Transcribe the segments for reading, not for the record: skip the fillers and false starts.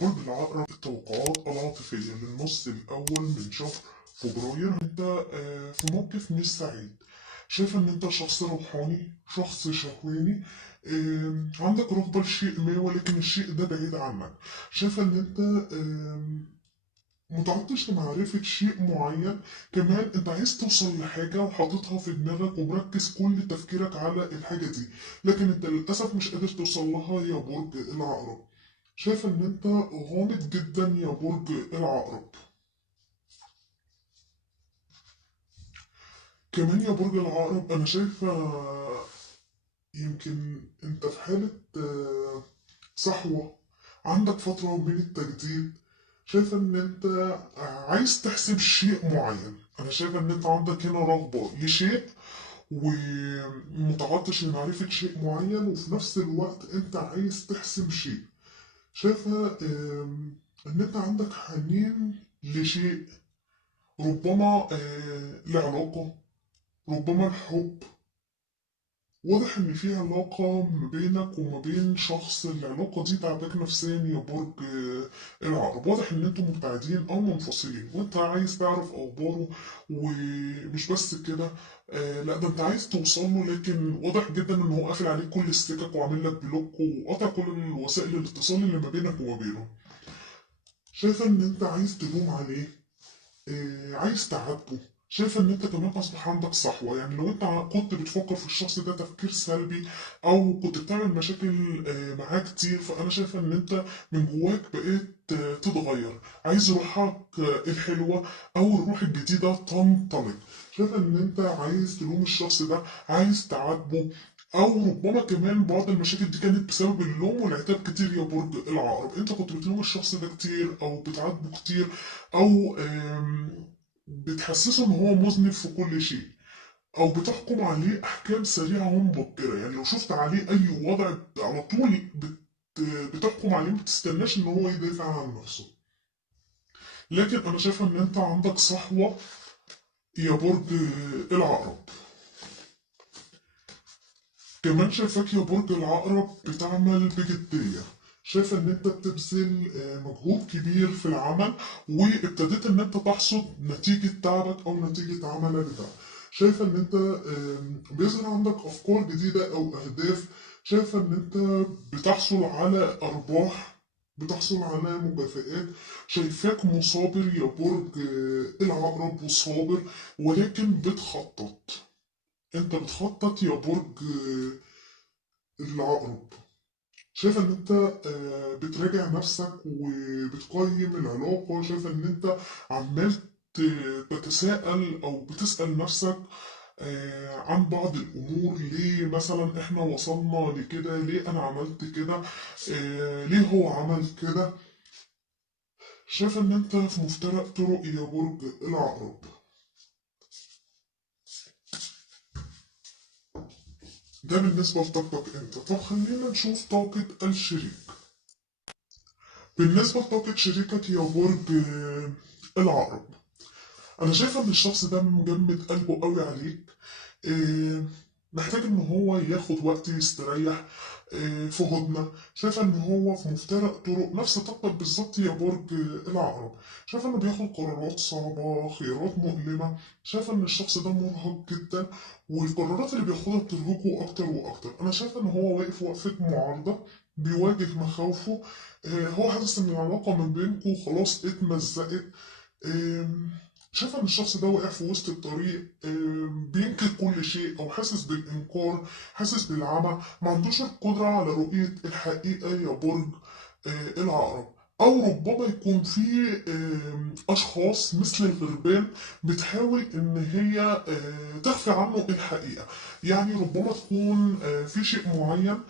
برج العقرب، التوقعات العاطفية للنص الأول من شهر فبراير. انت في موقف مش سعيد. شايف ان انت شخص روحاني، شخص شهواني، عندك رغبة لشيء ما ولكن الشيء ده بعيد عنك. شايف ان انت متعطش لمعرفة شيء معين. كمان انت عايز توصل لحاجة وحاططها في دماغك ومركز كل تفكيرك على الحاجة دي، لكن انت للأسف مش قادر توصل لها يا برج العقرب. شايف ان انت غامض جدا يا برج العقرب. كمان يا برج العقرب انا شايفة يمكن انت في حالة صحوة، عندك فترة من التجديد. شايفة ان انت عايز تحسب شيء معين. انا شايفة ان انت عندك هنا رغبة لشيء ومتعطش لمعرفة شيء معين، وفي نفس الوقت انت عايز تحسم شيء. شايفة ان انت عندك حنين لشيء، ربما لعلاقة، ربما الحب. واضح ان في علاقة ما بينك وما بين شخص، العلاقة دي تعباك نفسيا يا برج العقرب. واضح ان انتم مبتعدين او منفصلين وانت عايز تعرف اخباره. ومش بس كده، لا ده انت عايز توصل له، لكن واضح جدا ان هو قافل عليك كل السكك وعامل لك بلوك وقاطع كل وسائل الاتصال اللي ما بينك وما بينه. شايفة ان انت عايز تلوم عليه، عايز تعاتبه. شايف ان انت كمان اصبح عندك صحوه. يعني لو انت كنت بتفكر في الشخص ده تفكير سلبي او كنت بتعمل مشاكل معاه كتير، فانا شايفه ان انت من جواك بقيت تتغير. عايز روحك الحلوه او الروح الجديده تنطلق. شايفه ان انت عايز تلوم الشخص ده، عايز تعاتبه، او ربما كمان بعض المشاكل دي كانت بسبب اللوم والعتاب كتير يا برج العقرب. انت كنت بتلوم الشخص ده كتير او بتعاتبه كتير، او بتحسسه ان هو مذنب في كل شيء، او بتحكم عليه احكام سريعه ومبكره. يعني لو شفت عليه اي وضع على طول بتحكم عليه، ما بتستناش ان هو يدافع عن نفسه. لكن انا شايفه ان انت عندك صحوه يا برج العقرب. كمان شايفاك يا برج العقرب بتعمل بجديه. شايفه ان انت بتبذل مجهود كبير في العمل، وابتديت ان انت تحصد نتيجه تعبك او نتيجه عملك ده. شايفه ان انت بيظهر عندك افكار جديده او اهداف. شايفه ان انت بتحصل على ارباح، بتحصل على مكافآت. شايفاك مثابر يا برج العقرب، وصابر، ولكن بتخطط. انت بتخطط يا برج العقرب. شايف ان انت بتراجع نفسك وبتقيم العلاقة. شايف ان انت عمال بتتساءل او بتسأل نفسك عن بعض الامور. ليه مثلا احنا وصلنا لكده؟ ليه انا عملت كده؟ ليه هو عمل كده؟ شايف ان انت في مفترق طرق يا برج العقرب. ده بالنسبة لطاقتك انت. طب خلينا نشوف طاقة الشريك. بالنسبة لطاقة شريكك يا برج العقرب، انا شايفه ان الشخص ده مجمد قلبه قوي عليك. إيه، محتاج ان هو ياخد وقت يستريح في هدنه. شايفه ان هو في مفترق طرق، نفس طاقتك بالظبط يا برج العقرب. شايفه انه بياخد قرارات صعبه، خيارات مؤلمه. شايفه ان الشخص ده مرهق جدا، والقرارات اللي بياخدها بترهقه اكتر واكتر. انا شايفه ان هو واقف وقفه معارضه، بيواجه مخاوفه. هو حاسس ان العلاقه ما بينكم خلاص اتمزقت. آم، شايف ان الشخص ده واقع في وسط الطريق، بينكر كل شيء او حاسس بالانكار، حاسس بالعمى، ما عندوش القدرة على رؤية الحقيقة يا برج العقرب. او ربما يكون في اشخاص مثل الغربان بتحاول ان هي تخفي عنه الحقيقة. يعني ربما تكون في شيء معين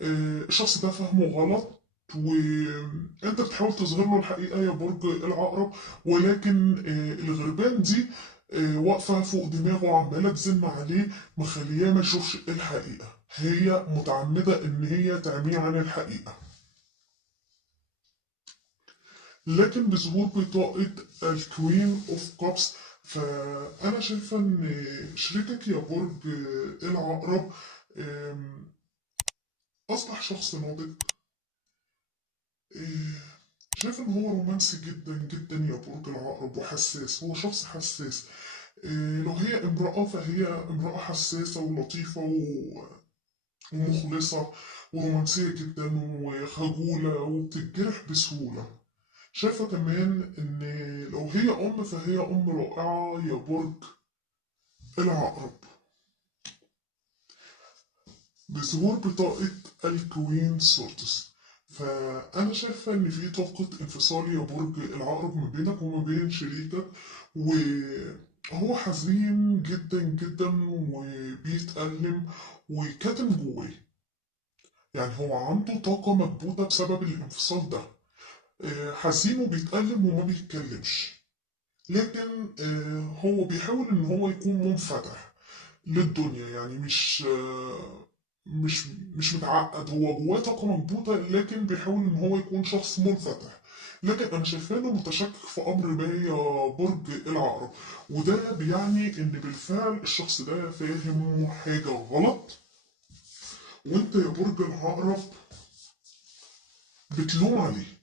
الشخص ده فاهمه غلط، وانت بتحاول تظهر له الحقيقة يا برج العقرب، ولكن الغربان دي واقفة فوق دماغه وعمالة تزن عليه، مخلياه ما يشوفش الحقيقة. هي متعمدة ان هي تعميه عن الحقيقة. لكن بظهور بطاقة الكوين اوف كابس، فانا شايفة ان شريكك يا برج العقرب اصبح شخص ناضج. شايف ان هو رومانسي جدا جدا يا برج العقرب، وحساس، هو شخص حساس. لو هي امرأة فهي امرأة حساسة ولطيفة ومخلصة ورومانسية جدا وخجولة وبتتجرح بسهولة. شايفة كمان ان لو هي ام فهي ام رائعة يا برج العقرب. بظهور بطاقة الكوين سورتس، فأنا شايفة إن في طاقة انفصال يا برج العقرب ما بينك وما بين شريكك، وهو حزين جدا جدا وبيتألم وكاتم جواه. يعني هو عنده طاقة مكبوتة بسبب الانفصال ده. حزين وبيتألم وما بيتكلمش، لكن هو بيحاول إن هو يكون منفتح للدنيا. يعني مش مش متعقد، هو جواه طاقة مكبوتة لكن بيحاول ان هو يكون شخص منفتح. لكن انا شايفانه متشكك في امر ما يا برج العقرب، وده بيعني ان بالفعل الشخص ده فاهم حاجة غلط، وانت يا برج العقرب بتلوم عليه.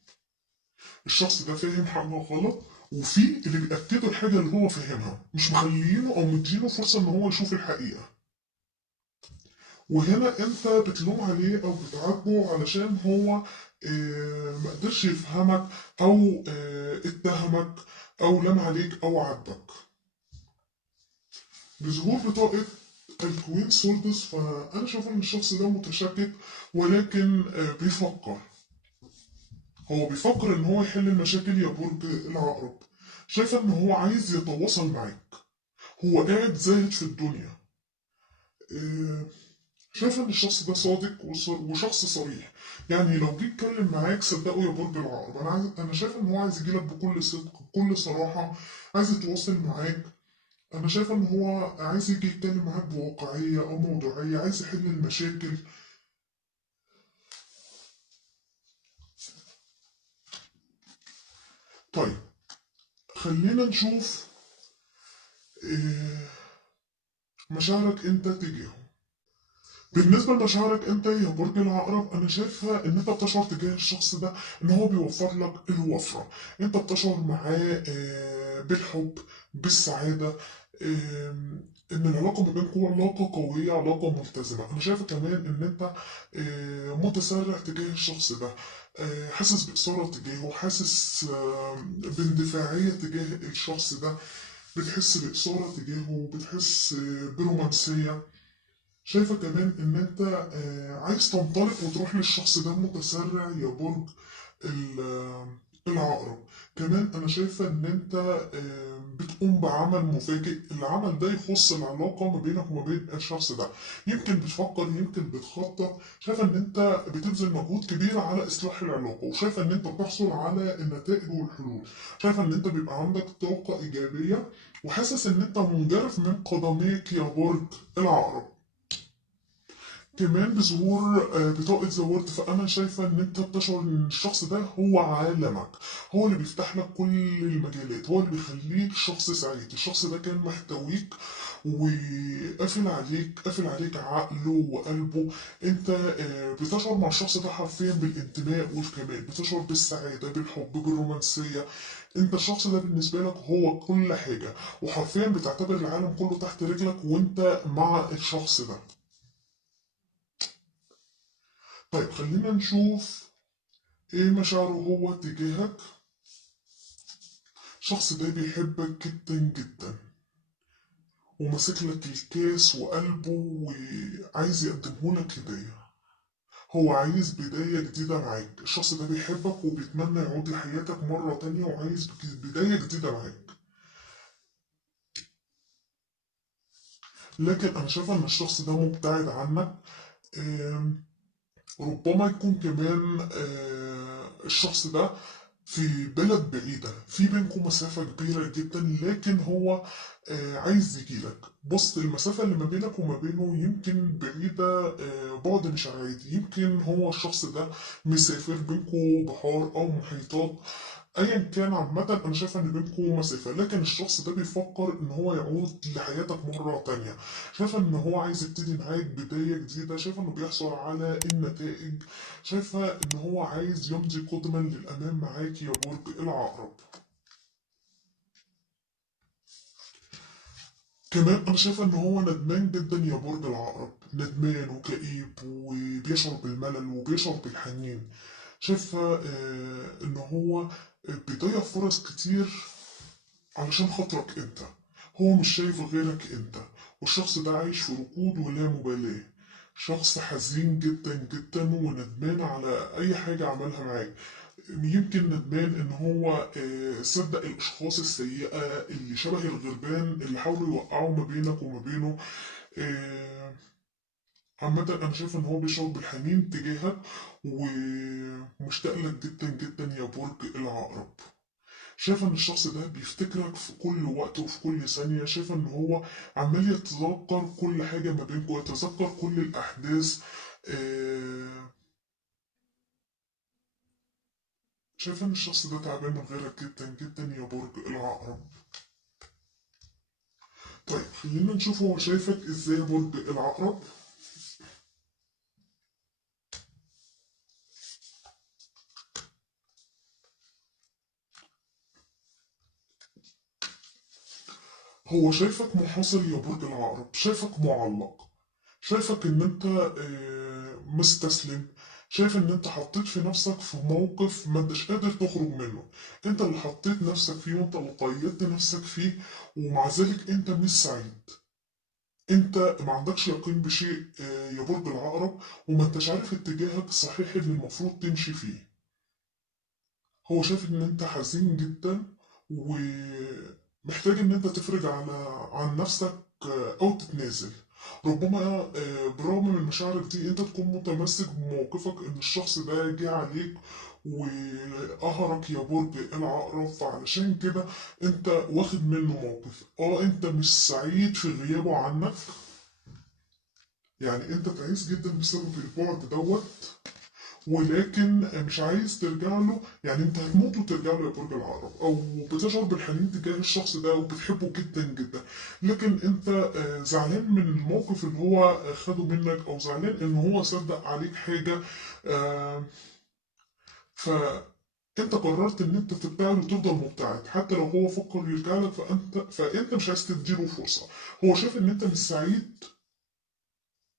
الشخص ده فاهم حاجة غلط، وفي اللي بيأكدوا الحاجة اللي هو فاهمها، مش مخليينه او مدينه فرصة ان هو يشوف الحقيقة. وهنا انت بتلوم عليه او بتعاتبه علشان هو ما قدرش يفهمك، او اتهمك او لام عليك او عاتبك. بظهور بطاقة الكوين سولدس، فانا شايف ان الشخص ده متشكك، ولكن بيفكر. هو بيفكر ان هو يحل المشاكل يا برج العقرب. شايف ان هو عايز يتواصل معاك، هو قاعد زاهد في الدنيا. آه، شايف ان الشخص ده صادق وشخص صريح. يعني لو جه يتكلم معاك صدقه يا برج العقرب. انا شايف ان هو عايز يجيلك بكل صدق بكل صراحه، عايز يتواصل معاك. انا شايف ان هو عايز يجي يتكلم معاك بواقعيه او موضوعيه، عايز يحل المشاكل. طيب، خلينا نشوف آه، مشاعرك انت تجاهه. بالنسبة لمشاعرك انت يا برج العقرب، انا شايفها ان انت بتشعر تجاه الشخص ده ان هو بيوفر لك الوفرة. انت بتشعر معاه بالحب، بالسعادة. ان العلاقة ما بينكم علاقة قوية، علاقة ملتزمة. انا شايفة كمان ان انت متسرع تجاه الشخص ده، حاسس بإثارة تجاهه، حاسس باندفاعية تجاه الشخص ده، بتحس بإثارة تجاهه، بتحس برومانسية. شايفة كمان إن أنت عايز تنطلق وتروح للشخص ده متسرع يا برج العقرب. كمان أنا شايفة إن أنت بتقوم بعمل مفاجئ. العمل ده يخص العلاقة ما بينك وما بين الشخص ده. يمكن بتفكر، يمكن بتخطط. شايفة إن أنت بتبذل مجهود كبير على إصلاح العلاقة، وشايفة إن أنت بتحصل على النتائج والحلول. شايفة إن أنت بيبقى عندك طاقة إيجابية، وحاسس إن أنت منجرف من قدميك يا برج العقرب. كمان بظهور بطاقة ذا وورد، فأنا شايفة إن أنت بتشعر إن الشخص ده هو عالمك، هو اللي بيفتح لك كل المجالات، هو اللي بيخليك شخص سعيد. الشخص ده كان محتويك وقافل عليك، قافل عليك عقله وقلبه. أنت بتشعر مع الشخص ده حرفيا بالانتماء والكمال، بتشعر بالسعادة، بالحب، بالرومانسية. أنت الشخص ده بالنسبة لك هو كل حاجة، وحرفيا بتعتبر العالم كله تحت رجلك وأنت مع الشخص ده. طيب، خلينا نشوف ايه مشاعره هو تجاهك. الشخص ده بيحبك جدا جدا، وماسك لك الكاس وقلبه وعايز يقدمه لك هدية. هو عايز بداية جديدة معاك. الشخص ده بيحبك وبيتمنى يعود لحياتك مرة تانية، وعايز بداية جديدة معاك. لكن أنا شايفة إن الشخص ده مبتعد عنك. آم، ربما يكون كمان الشخص ده في بلد بعيدة، في بينكم مسافة كبيرة جدا، لكن هو عايز يجيلك. بص، المسافة اللي ما بينك وما بينه يمكن بعيدة بعد مش عادي. يمكن هو الشخص ده مسافر بينكم بحار أو محيطات. ايا كان عامة انا شايفة ان بينكم مسافة، لكن الشخص ده بيفكر ان هو يعود لحياتك مرة تانية. شايفة ان هو عايز يبتدي معاك بداية جديدة، شايفة انه بيحصل على النتائج، شايفة ان هو عايز يمضي قدما للامام معاك يا برج العقرب. كمان انا شايفة ان هو ندمان جدا يا برج العقرب، ندمان وكئيب وبيشعر بالملل وبيشعر بالحنين. شايفة ان هو بيضيع فرص كتير علشان خاطرك انت. هو مش شايف غيرك انت، والشخص ده عايش في ركود ولا مبالاة. شخص حزين جدا جدا وندمان على اي حاجة عملها معاك. يمكن ندمان ان هو صدق الاشخاص السيئة اللي شبه الغربان اللي حاولوا يوقعوا ما بينك وما بينه. آه، عامة أنا شايف إن هو بيشعر بالحنين تجاهك ومشتاق لك جدا جدا يا برج العقرب. شايف ان الشخص ده بيفتكرك في كل وقت وفي كل ثانية. شايف ان هو عمال يتذكر كل حاجة ما بينكم، يتذكر كل الأحداث. آه، شايف ان الشخص ده تعبان من غيرك جدا جدا يا برج العقرب. طيب خلينا نشوف هو شايفك ازاي يا برج العقرب. هو شايفك محاصر يا برج العقرب، شايفك معلق، شايفك ان انت مستسلم. شايف ان انت حطيت في نفسك في موقف ما انتش قادر تخرج منه. انت اللي حطيت نفسك فيه وانت اللي قيدت نفسك فيه، ومع ذلك انت مش سعيد. انت ما عندكش يقين بشيء يا برج العقرب، وما انتش عارف اتجاهك الصحيح اللي المفروض تمشي فيه. هو شايف ان انت حزين جدا ومحتاج ان انت تفرج عن نفسك او تتنازل. ربما بالرغم من مشاعرك دي انت تكون متمسك بموقفك ان الشخص ده جه عليك وقهرك يا برج العقرب، فعلشان كده انت واخد منه موقف. انت مش سعيد في غيابه عنك، يعني انت تعيس جدا بسبب البعد دوت، ولكن مش عايز ترجع له. يعني انت هتموت وترجع له يا برج العقرب، او بتشعر بالحنين تجاه الشخص ده وبتحبه جدا جدا، لكن انت زعلان من الموقف اللي هو خده منك، او زعلان ان هو صدق عليك حاجة. آه، فانت قررت ان انت تبتعد وتفضل مبتعد حتى لو هو فكر يرجع لك، فانت مش عايز تديله فرصة. هو شايف ان انت مش سعيد،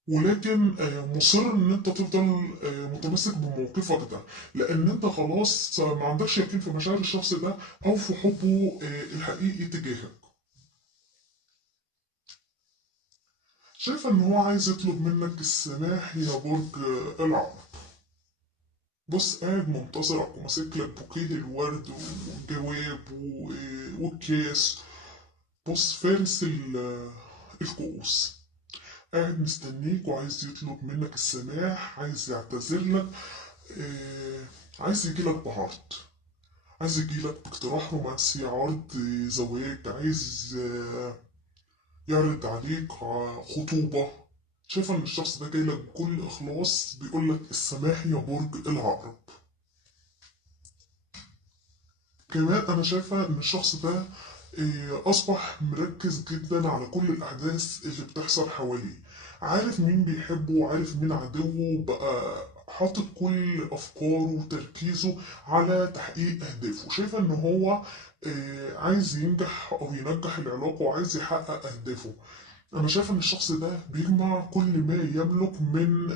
ولكن مصر ان انت تفضل متمسك بموقفك ده، لان انت خلاص ما عندكش يقين في مشاعر الشخص ده او في حبه الحقيقي تجاهك. شايف ان هو عايز يطلب منك السماح يا برج العقرب. بص قاعد منتظرك وماسك لك بوكيه الورد والجواب والكيس. بص فارس الكؤوس قاعد مستنيك وعايز يطلب منك السماح، عايز يعتذر لك. آه، عايز يجيلك بعرض، عايز يجيلك باقتراح رومانسي، عرض زواج، عايز يعرض عليك خطوبة. شايفة ان الشخص ده جايلك بكل اخلاص بيقولك السماح يا برج العقرب. كمان انا شايفة ان الشخص ده اصبح مركز جدا على كل الاحداث اللي بتحصل حواليه، عارف مين بيحبه وعارف مين عدوه، بقى حاطط كل افكاره وتركيزه على تحقيق اهدافه. شايف ان هو عايز ينجح او ينجح العلاقة وعايز يحقق اهدافه. أنا شايف إن الشخص ده بيجمع كل ما يملك من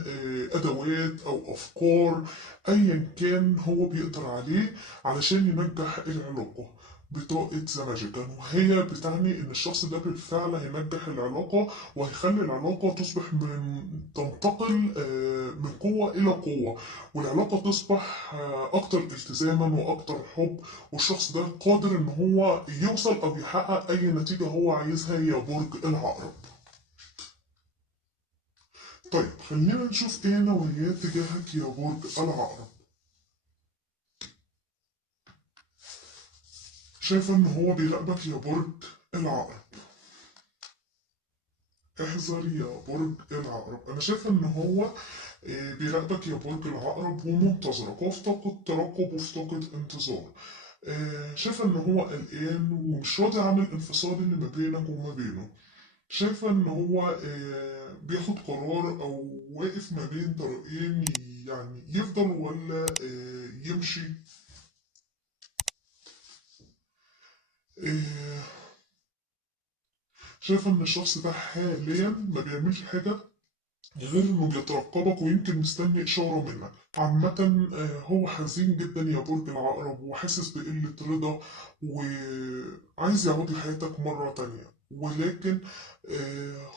أدوات أو أفكار أيا كان هو بيقدر عليه علشان ينجح العلاقة بطاقة زمجكا، وهي بتعني إن الشخص ده بالفعل هينجح العلاقة وهيخلي العلاقة تصبح تنتقل من قوة إلى قوة، والعلاقة تصبح أكتر التزاما وأكتر حب، والشخص ده قادر إن هو يوصل أو يحقق أي نتيجة هو عايزها يا برج العقرب. طيب خلينا نشوف ايه نوعيات تجاهك يا برج العقرب. شايفة ان هو بيراقبك يا برج العقرب. احذر يا برج العقرب. انا شايفة ان هو بيراقبك يا برج العقرب ومنتظرك، وفي طاقة ترقب وفي طاقة انتظار. شايفة إن هو قلقان ومش راضي عن الانفصال اللي ما بينك وما بينه. شايفة إن هو بياخد قرار أو واقف ما بين طريقين، يعني يفضل ولا يمشي. آه، شايفة إن الشخص ده حاليا ما بيعملش حاجة غير إنه بيترقبك ويمكن مستني إشارة منك. عامة هو حزين جدا يا برج العقرب وحاسس بقلة رضا وعايز يعود لحياتك مرة تانية، ولكن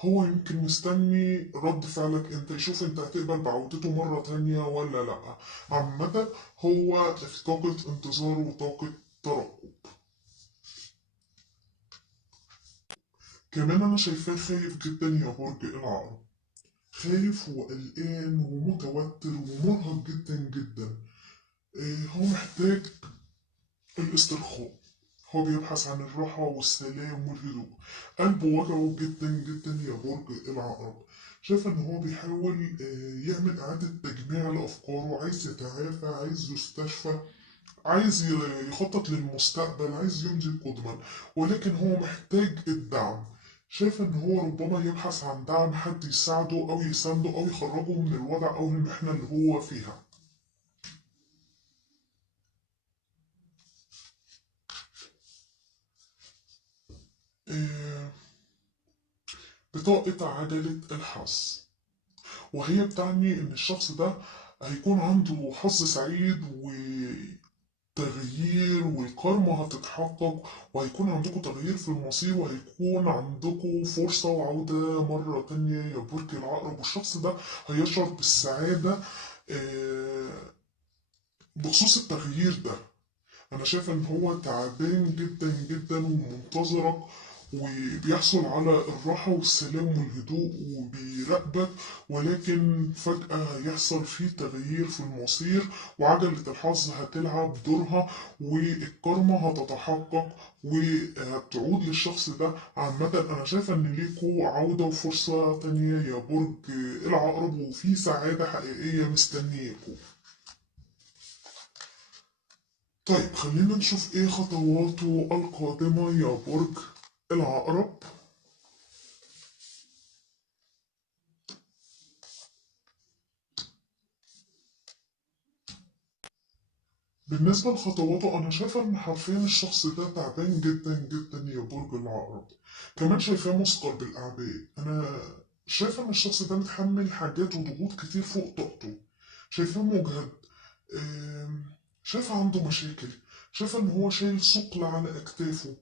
هو يمكن مستني رد فعلك انت، يشوف انت هتقبل بعودته مرة تانية ولا لأ. عامة هو في طاقة انتظار وطاقة ترقب. كمان أنا شايفاه خايف جدا يا برج العقرب، خايف وقلقان ومتوتر ومرهق جدا جدا. هو محتاج الاسترخاء، هو بيبحث عن الراحة والسلام والهدوء. قلبه وجعه جدا جدا يا برج العقرب. شايف ان هو بيحاول يعمل اعادة تجميع لافكاره، عايز يتعافى، عايز يستشفى، عايز يخطط للمستقبل، عايز يمضي قدما، ولكن هو محتاج الدعم. شايف ان هو ربما يبحث عن دعم، حد يساعده او يسانده او يخرجه من الوضع او المحنة اللي هو فيها. آه، بطاقة عجلة الحظ، وهي بتعني إن الشخص ده هيكون عنده حظ سعيد وتغيير، والكارما هتتحقق، وهيكون عندكم تغيير في المصير، وهيكون عندكم فرصة وعودة مرة تانية يا برج العقرب. والشخص ده هيشعر بالسعادة آه، بخصوص التغيير ده. انا شايف ان هو تعبان جدا جدا ومنتظرك، وبيحصل على الراحة والسلام والهدوء وبيراقبك، ولكن فجأة هيحصل فيه تغيير في المصير، وعجلة الحظ هتلعب دورها، والكارما هتتحقق وهتعود للشخص ده. عامة أنا شايف إن ليكوا عودة وفرصة تانية يا برج العقرب، وفي سعادة حقيقية مستنياكوا. طيب خلينا نشوف ايه خطواته القادمة يا برج العقرب. بالنسبة لخطواته أنا شايفة إن حرفيا الشخص ده تعبان جدا جدا يا برج العقرب. كمان شايفاه مثقل بالأعباء. أنا شايفة إن الشخص ده متحمل حاجات وضغوط كتير فوق طاقته. شايفاه مجهد. آم، شايفة عنده مشاكل. شايفة إن هو شايل ثقل على أكتافه.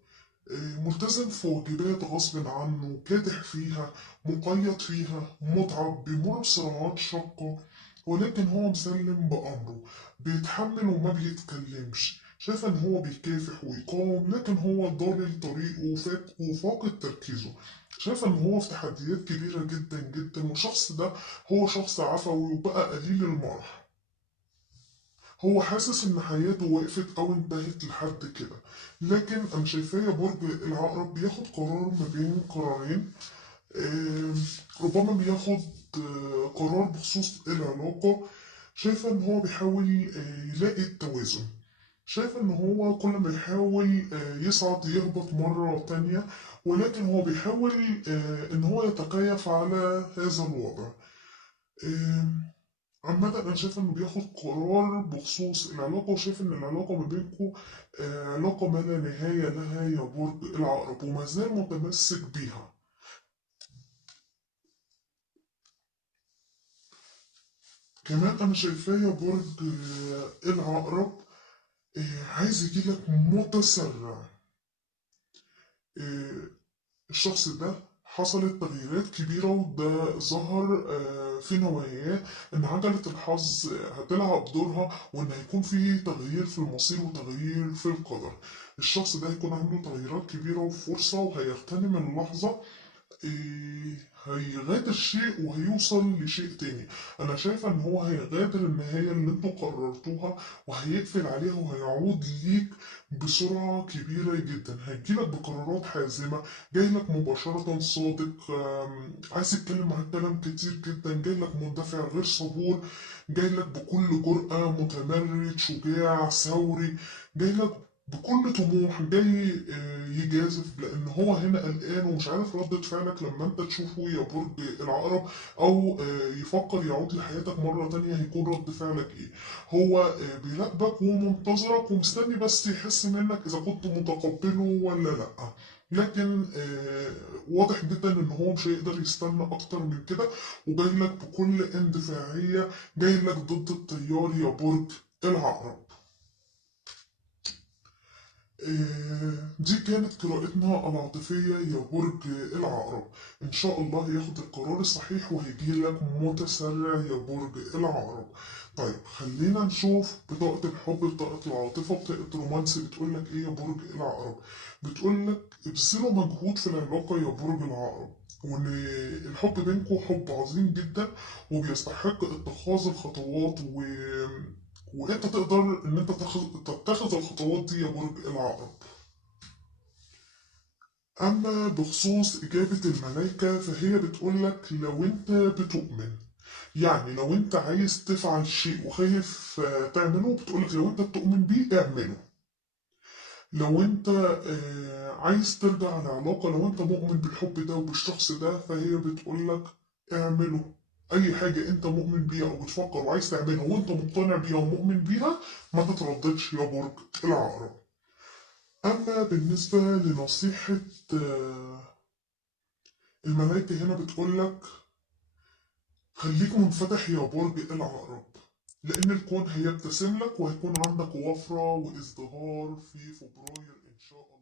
ملتزم في واجبات غصب عنه، كادح فيها، مقيد فيها، متعب، بيمر بصراعات شاقة، ولكن هو مسلم بأمره، بيتحمل وما بيتكلمش. شايف ان هو بيكافح ويقاوم، لكن هو ضال طريقه وفاقد تركيزه. شايف ان هو في تحديات كبيرة جدا جدا، والشخص ده هو شخص عفوي وبقى قليل المرح. هو حاسس ان حياته وقفت او انتهت لحد كده. لكن انا شايفاه يا برج العقرب بياخد قرار ما بين قرارين. آم، ربما بياخد قرار بخصوص العلاقة. شايفة ان هو بيحاول يلاقي التوازن. شايفة ان هو كل ما يحاول يصعد يهبط مرة تانية، ولكن هو بيحاول ان هو يتكيف على هذا الوضع. آم، عامة أنا شايف إنه بياخد قرار بخصوص العلاقة، وشايف إن العلاقة ما بينكم علاقة ما لا نهاية لها يا برج العقرب، وما زال متمسك بيها. كمان أنا شايفاه يا برج العقرب عايز يجيلك متسرع. آه، الشخص ده حصلت تغييرات كبيرة، وده ظهر في نواياه إن عجلة الحظ هتلعب دورها، وإن هيكون في تغيير في المصير وتغيير في القدر. الشخص ده هيكون عنده تغييرات كبيرة وفرصة، وهيغتنم اللحظة. هيغادر شيء وهيوصل لشيء تاني. انا شايفه ان هو هيغادر النهايه اللي انتوا قررتوها، وهيقفل عليها وهيعود ليك بسرعه كبيره جدا. هيجيلك بقرارات حازمه، جايلك مباشره صادق، عايز يتكلم معاك كلام كتير جدا، جايلك مندفع غير صبور، جايلك بكل جرأة، متمرد، شجاع، ثوري، جايلك بكل طموح جاي يجازف، لان هو هنا قلقان ومش عارف ردة فعلك لما انت تشوفه يا برج العقرب، او يفكر يعود لحياتك مرة تانية، هيكون رد فعلك ايه. هو بيراقبك ومنتظرك ومستني بس يحس منك اذا كنت متقبله ولا لا. لكن واضح جدا ان هو مش هيقدر يستنى اكتر من كده، وجاي لك بكل اندفاعية، جاي لك ضد التيار يا برج العقرب. دي كانت قراءتنا العاطفية يا برج العقرب. إن شاء الله ياخد القرار الصحيح وهيجيلك متسرع يا برج العقرب. طيب خلينا نشوف بطاقة الحب، بطاقة العاطفة، بطاقة الرومانسي بتقولك إيه يا برج العقرب. بتقولك ابذلوا مجهود في العلاقة يا برج العقرب، وإن الحب بينكم حب عظيم جدا وبيستحق اتخاذ الخطوات وانت تقدر ان انت تتخذ الخطوات دي يا برج العقرب. اما بخصوص اجابة الملايكة فهي بتقولك لو انت بتؤمن، يعني لو انت عايز تفعل شيء وخايف تعمله، بتقولك لو انت بتؤمن بيه اعمله. لو انت عايز ترجع لعلاقة، لو انت مؤمن بالحب ده وبالشخص ده، فهي بتقولك اعمله. اي حاجة انت مؤمن بيها او بتفكر وعايز تعملها وانت مقتنع بيها ومؤمن بيها، ما تترددش يا برج العقرب. اما بالنسبة لنصيحة آه، الملايكة هنا بتقولك خليك منفتح يا برج العقرب، لان الكون هيبتسم لك وهيكون عندك وفرة وازدهار في فبراير ان شاء الله.